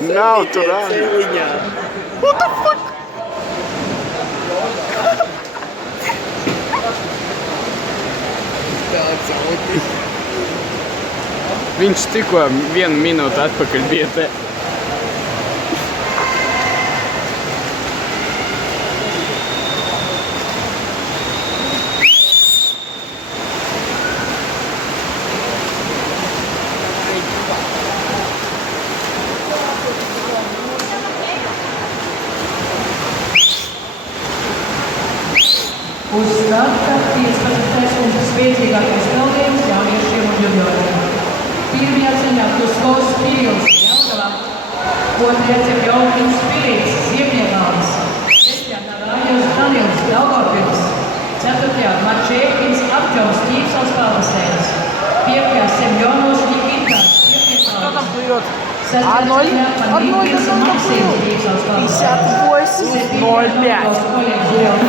Naturāli. What the fuck? Viņš tikko 1 minūti atpakaļ bija te. Uz starta 15. un spēcīgākais spēlējums jauniešiem un junioriem. Pirmajā ceļā Kuskos Kirils Jelgava, otrajā Cepjovkins Pilīts Ziepniekālis, trešajā Narājos Daniels Daugavpils, ceturtajā Marčēkins Apģaus Ķīpsals Pavasēns, piektajā Semjonos Nikitāns Ziepniekālis, sestajā ceļā Panīkins Maksims Ķīpsals Pavasēns, 0,5.